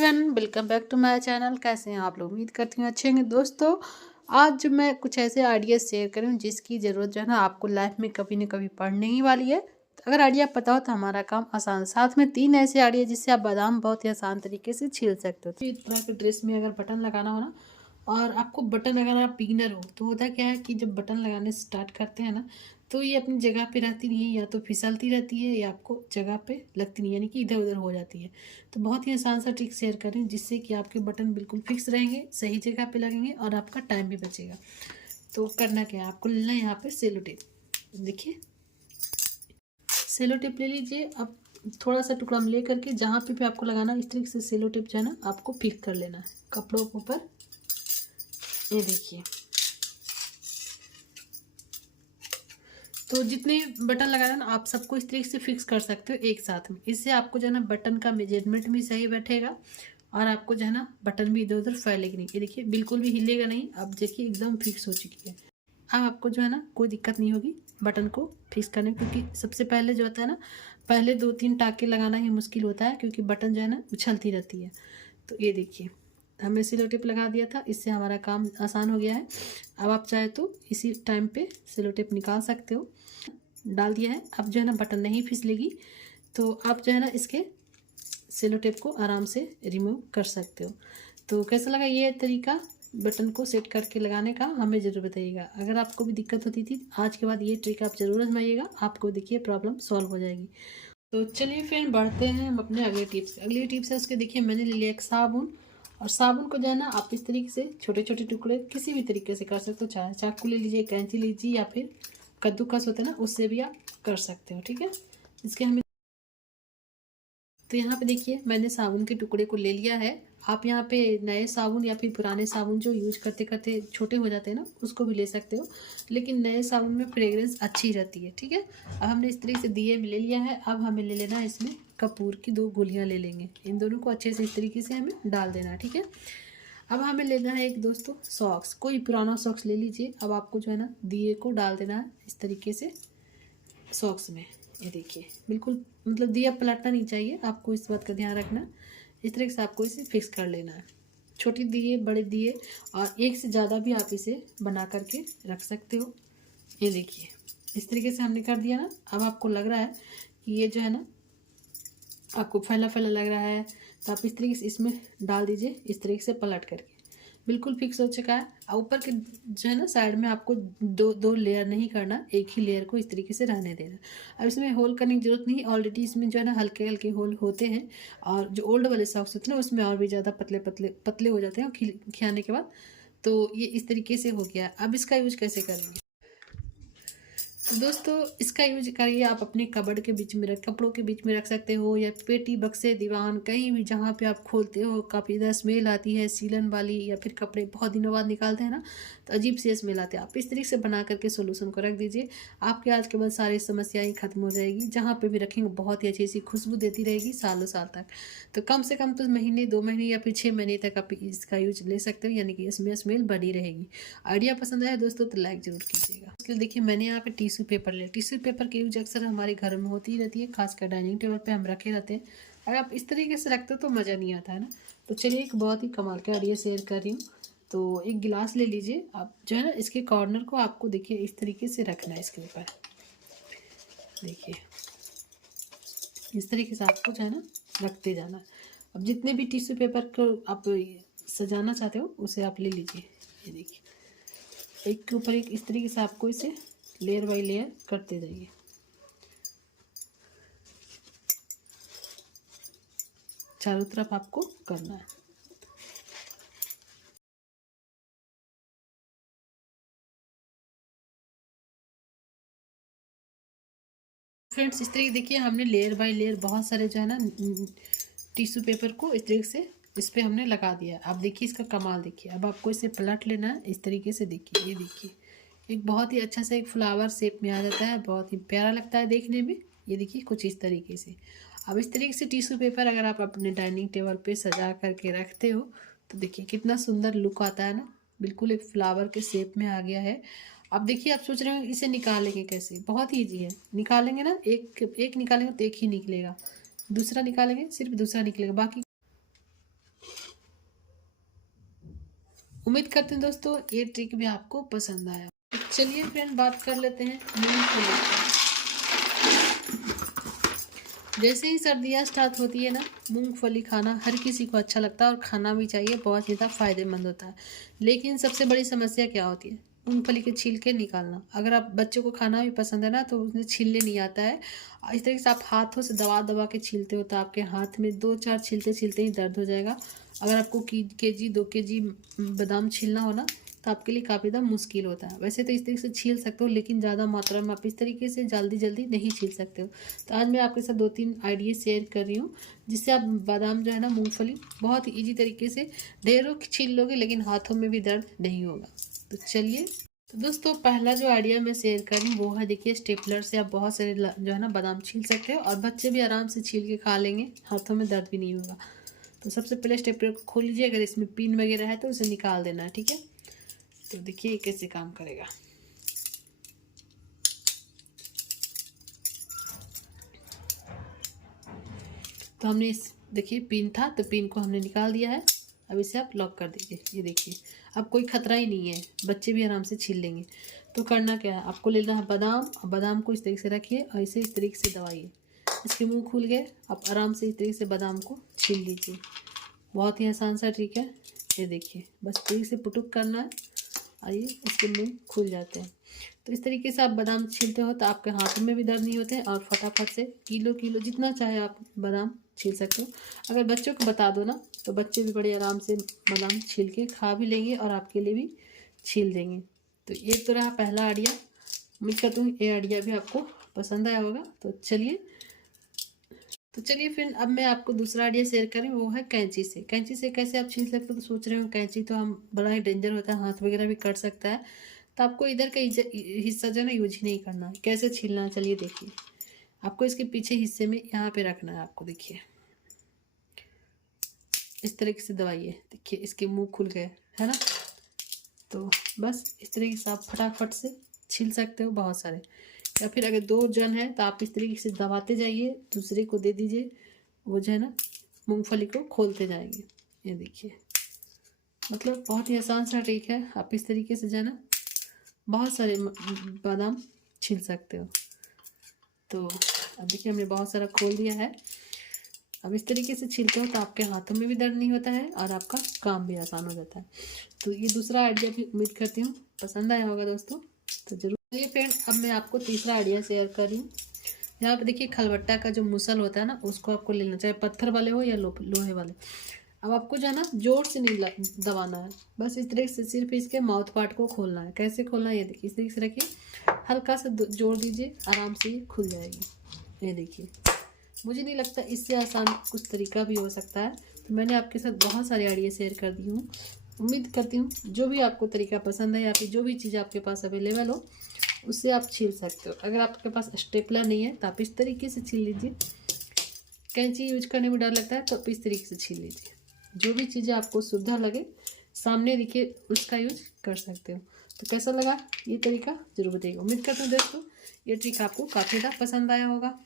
Everyone, welcome back to my channel. कैसे हैं आप लोग? उम्मीद करती हूँ अच्छे होंगे। दोस्तों, आज मैं कुछ ऐसे आइडियाज़ शेयर करूँ जिसकी ज़रूरत जो है ना आपको लाइफ में कभी ना कभी पड़ने ही वाली है। तो अगर आइडिया पता हो तो हमारा काम आसान। साथ में 3 ऐसे आइडिया जिससे आप बादाम बहुत ही आसान तरीके से छील सकते हो। तो इस तरह के ड्रेस में अगर बटन लगाना हो ना, और आपको बटन अगर आप बिगिनर हो तो होता क्या है कि जब बटन लगाने स्टार्ट करते हैं ना, तो ये अपनी जगह पे रहती नहीं है, या तो फिसलती रहती है या आपको जगह पे लगती नहीं है, यानी कि इधर उधर हो जाती है। तो बहुत ही आसान सा ट्रिक शेयर करें जिससे कि आपके बटन बिल्कुल फिक्स रहेंगे, सही जगह पे लगेंगे और आपका टाइम भी बचेगा। तो करना क्या है, आपको लेना है यहाँ पे सेलो टेप। देखिए, सेलो टेप ले लीजिए। अब थोड़ा सा टुकड़ा में ले करके जहाँ पे भी आपको लगाना, इस तरीके से सेलो टेप जो है ना आपको फिक्स कर लेना है कपड़ों के ऊपर। ये देखिए, तो जितने बटन लगाना ना आप सबको इस तरीके से फिक्स कर सकते हो एक साथ में। इससे आपको जो है ना बटन का मेजरमेंट भी सही बैठेगा और आपको जो है ना बटन भी इधर उधर फैलेगी नहीं। ये देखिए, बिल्कुल भी हिलेगा नहीं। अब देखिए एकदम फिक्स हो चुकी है। अब आपको जो है ना कोई दिक्कत नहीं होगी बटन को फिक्स करने, क्योंकि सबसे पहले जो होता है ना, पहले 2-3 टाँके लगाना ही मुश्किल होता है, क्योंकि बटन जो है ना उछलती रहती है। तो ये देखिए, हमने सिलो टेप लगा दिया था, इससे हमारा काम आसान हो गया है। अब आप चाहे तो इसी टाइम पे सिलो टेप निकाल सकते हो। डाल दिया है। अब जो है ना बटन नहीं फिसलेगी, तो आप जो है ना इसके सेलो टेप को आराम से रिमूव कर सकते हो। तो कैसा लगा ये तरीका बटन को सेट करके लगाने का, हमें ज़रूर बताइएगा। अगर आपको भी दिक्कत होती थी, आज के बाद ये ट्रिक आप ज़रूर आजमाइएगा, आपको देखिए प्रॉब्लम सॉल्व हो जाएगी। तो चलिए फिर बढ़ते हैं हम अपने अगले टिप्स। अगली टिप्स है उसके, देखिए मैंने ले लिया एक साबुन। और साबुन को जो है ना आप इस तरीके से छोटे छोटे टुकड़े किसी भी तरीके से कर सकते हो। चाहे चाकू ले लीजिए, कैंची लीजिए, या फिर कद्दूकस होता है ना, उससे भी आप कर सकते हो। ठीक है, इसके हमें तो यहाँ पे देखिए मैंने साबुन के टुकड़े को ले लिया है। आप यहाँ पे नए साबुन या फिर पुराने साबुन जो यूज करते करते छोटे हो जाते हैं ना, उसको भी ले सकते हो, लेकिन नए साबुन में फ्रेग्रेंस अच्छी रहती है। ठीक है, अब हमने इस तरीके से दिए में ले लिया है। अब हमें ले लेना है इसमें कपूर की 2 गोलियाँ ले लेंगे। इन दोनों को अच्छे से इस तरीके से हमें डाल देना है। ठीक है, अब हमें लेना है एक दोस्तों सॉक्स, कोई पुराना सॉक्स ले लीजिए। अब आपको जो है ना दिए को डाल देना है इस तरीके से सॉक्स में। ये देखिए, बिल्कुल मतलब दिया पलटना नहीं चाहिए, आपको इस बात का ध्यान रखना। इस तरह से आपको इसे फिक्स कर लेना है। छोटी दिए, बड़े दिए, और एक से ज़्यादा भी आप इसे बना करके रख सकते हो। ये देखिए, इस तरीके से हमने कर दिया ना। अब आपको लग रहा है कि ये जो है ना आपको फैला फैला लग रहा है, तो आप इस तरीके से इसमें डाल दीजिए, इस तरीके से पलट करके। बिल्कुल फिक्स हो चुका है। और ऊपर के जो है ना साइड में आपको दो दो लेयर नहीं करना, एक ही लेयर को इस तरीके से रहने देना। अब इसमें होल करने की जरूरत नहीं, ऑलरेडी इसमें जो है ना हल्के हल्के होल होते हैं। और जो ओल्ड वाले सॉक्स होते हैं ना, उसमें और भी ज़्यादा पतले पतले पतले हो जाते हैं खिलाने के बाद। तो ये इस तरीके से हो गया। अब इसका यूज कैसे करेंगे दोस्तों? इसका यूज करिए आप अपने कबर्ड के बीच में कपड़ों के बीच में रख सकते हो, या पेटी, बक्से, दीवान, कहीं भी जहाँ पे आप खोलते हो काफ़ी ज़्यादा स्मेल आती है सीलन वाली, या फिर कपड़े बहुत दिनों बाद निकालते हैं ना तो अजीब सी स्मेल आती है। आप इस तरीके से बना करके सोल्यूशन को रख दीजिए, आपके आज के बाद सारी समस्याएं खत्म हो जाएगी। जहाँ पे भी रखेंगे बहुत ही अच्छी सी खुशबू देती रहेगी सालों साल तक। तो कम से कम तो महीने, 2 महीने या फिर 6 महीने तक आप इसका यूज ले सकते हो, यानी कि इसमें स्मेल बनी रहेगी। आइडिया पसंद आया दोस्तों तो लाइक जरूर कीजिएगा। इसके लिए देखिए मैंने यहाँ पे टिश्यू पेपर लिया। टिश्यू पेपर की यूज अक्सर हमारे घर में होती ही रहती है, खासकर डाइनिंग टेबल पे हम रखे रहते हैं। अगर आप इस तरीके से रखते हो तो मज़ा नहीं आता है ना। तो चलिए एक बहुत ही कमाल का आइडिया शेयर कर रही हूँ। तो एक गिलास ले लीजिए आप, जो है ना इसके कॉर्नर को आपको देखिए इस तरीके से रखना है इसके ऊपर। देखिए इस तरीके से आपको जो है ना रखते जाना। अब जितने भी टिश्यू पेपर को आप सजाना चाहते हो उसे आप ले लीजिए। ये देखिए, एक के ऊपर एक इस तरीके से आपको इसे लेयर बाय लेयर करते जाइए। चारों तरफ आपको करना है। फ्रेंड्स, इस तरीके देखिए हमने लेयर बाय लेयर बहुत सारे जो है ना टिश्यू पेपर को इस तरीके से इस पे हमने लगा दिया। अब देखिए इसका कमाल देखिए। अब आपको इसे पलट लेना है इस तरीके से। देखिए ये देखिए, एक बहुत ही अच्छा सा एक फ्लावर शेप में आ जाता है, बहुत ही प्यारा लगता है देखने में। ये देखिए कुछ इस तरीके से। अब इस तरीके से टिश्यू पेपर अगर आप अपने डाइनिंग टेबल पे सजा करके रखते हो तो देखिए कितना सुंदर लुक आता है ना, बिल्कुल एक फ्लावर के शेप में आ गया है। अब देखिए, आप सोच रहे हो इसे निकालेंगे कैसे? बहुत ईजी है। निकालेंगे ना, एक एक निकालेंगे तो एक ही निकलेगा, दूसरा निकालेंगे सिर्फ दूसरा निकलेगा, बाकी उम्मीद करते हैं दोस्तों ये ट्रिक भी आपको पसंद आया। चलिए फ्रेंड बात कर लेते हैं मूंगफली की। जैसे ही सर्दियाँ स्टार्ट होती है ना, मूंगफली खाना हर किसी को अच्छा लगता है और खाना भी चाहिए, बहुत ज़्यादा फ़ायदेमंद होता है। लेकिन सबसे बड़ी समस्या क्या होती है? मूंगफली के छिलके निकालना। अगर आप बच्चों को खाना भी पसंद है ना तो उन्हें छीलने नहीं आता है। इस तरीके से आप हाथों से दबा दबा के छीलते हो तो आपके हाथ में 2-4 छीलते छीलते ही दर्द हो जाएगा। अगर आपको केजी 2 केजी बादाम छीलना हो ना तो आपके लिए काफ़ी ज़्यादा मुश्किल होता है। वैसे तो इस तरीके से छील सकते हो, लेकिन ज़्यादा मात्रा में आप इस तरीके से जल्दी जल्दी नहीं छील सकते हो। तो आज मैं आपके साथ 2-3 आइडिया शेयर कर रही हूँ, जिससे आप बादाम जो है ना, मूंगफली बहुत ही ईजी तरीके से ढेरों छील लोगे, लेकिन हाथों में भी दर्द नहीं होगा। तो चलिए, तो दोस्तों पहला जो आइडिया मैं शेयर कर रही हूँ वो है, देखिए स्टेपलर से आप बहुत सारे जो है ना बादाम छील सकते हो और बच्चे भी आराम से छील के खा लेंगे, हाथों में दर्द भी नहीं होगा। तो सबसे पहले स्टेपलर को खोल लीजिए, अगर इसमें पिन वगैरह है तो उसे निकाल देना है, ठीक है। तो देखिए कैसे काम करेगा। तो हमने इस देखिए पिन था तो पिन को हमने निकाल दिया है। अब इसे आप लॉक कर दीजिए। ये देखिए अब कोई खतरा ही नहीं है, बच्चे भी आराम से छील लेंगे। तो करना क्या है, आपको लेना है बादाम, और बादाम को इस तरीके से रखिए और इसे इस तरीके से दबाइए। इसके मुंह खुल गए, आप आराम से इस तरीके से बादाम को छील लीजिए। बहुत ही आसान सा ट्रिक है। ये देखिए बस तरीके से पुटुक करना है, आइए इसके मुंह खुल जाते हैं। तो इस तरीके से आप बादाम छीलते हो तो आपके हाथों में भी दर्द नहीं होते और फटाफट से किलो जितना चाहे आप बादाम छील सकते हो। अगर बच्चों को बता दो ना तो बच्चे भी बड़े आराम से बादाम छील के खा भी लेंगे और आपके लिए भी छील देंगे। तो ये तो रहा पहला आइडिया। उम्मीद करता हूँ ये आइडिया भी आपको पसंद आया होगा। तो चलिए फिर अब मैं आपको दूसरा आइडिया शेयर करें, वो है कैंची से। कैंची से कैसे आप छील सकते हो, तो सोच रहे हो कैंची तो हम बड़ा ही डेंजर होता है, हाथ वगैरह भी कट सकता है। तो आपको इधर का हिस्सा जो है ना यूज ही नहीं करना है। कैसे छीलना है चलिए देखिए। आपको इसके पीछे हिस्से में यहाँ पे रखना है, आपको देखिए इस तरीके से दबाइए। देखिए इसके मुंह खुल गए है ना। तो बस इस तरीके से आप फटाफट से छील सकते हो बहुत सारे। या फिर अगर 2 जन है तो आप इस तरीके से दबाते जाइए, दूसरे को दे दीजिए, वो जो है ना मूंगफली को खोलते जाएंगे। ये देखिए मतलब बहुत ही आसान सा ट्रिक है। आप इस तरीके से जो है ना बहुत सारे बादाम छील सकते हो। तो अब देखिए हमने बहुत सारा खोल दिया है। अब इस तरीके से छीलते हो तो आपके हाथों में भी दर्द नहीं होता है और आपका काम भी आसान हो जाता है। तो ये दूसरा आइडिया भी उम्मीद करती हूँ पसंद आया होगा दोस्तों। तो जरूर चलिए फ्रेंड अब मैं आपको तीसरा आइडिया शेयर कर रही हूँ। यहाँ पे देखिए खलबट्टा का जो मुसल होता है ना उसको आपको लेना, चाहे पत्थर वाले हो या लोहे वाले। अब आपको जो है ना जोर से नहीं दबाना है, बस इस तरीके से सिर्फ इसके माउथ पार्ट को खोलना है। कैसे खोलना है ये देखिए, इस तरीके से रखिए, हल्का सा जोड़ दीजिए, आराम से ये खुल जाएगी। ये देखिए मुझे नहीं लगता इससे आसान कुछ तरीका भी हो सकता है। तो मैंने आपके साथ बहुत सारे आइडिया शेयर कर दी हूँ। उम्मीद करती हूँ जो भी आपको तरीका पसंद है या फिर जो भी चीज़ आपके पास अवेलेबल हो उससे आप छील सकते हो। अगर आपके पास स्टेपलर नहीं है तो आप इस तरीके से छील लीजिए। कैंची यूज करने में डर लगता है तो आप इस तरीके से छील लीजिए। जो भी चीज़ें आपको सुविधा लगे सामने दिखे उसका यूज कर सकते हो। तो कैसा लगा ये तरीका जरूर बताइएगा। उम्मीद करता हूँ दोस्तों ये ट्रिक आपको काफ़ी ज़्यादा पसंद आया होगा।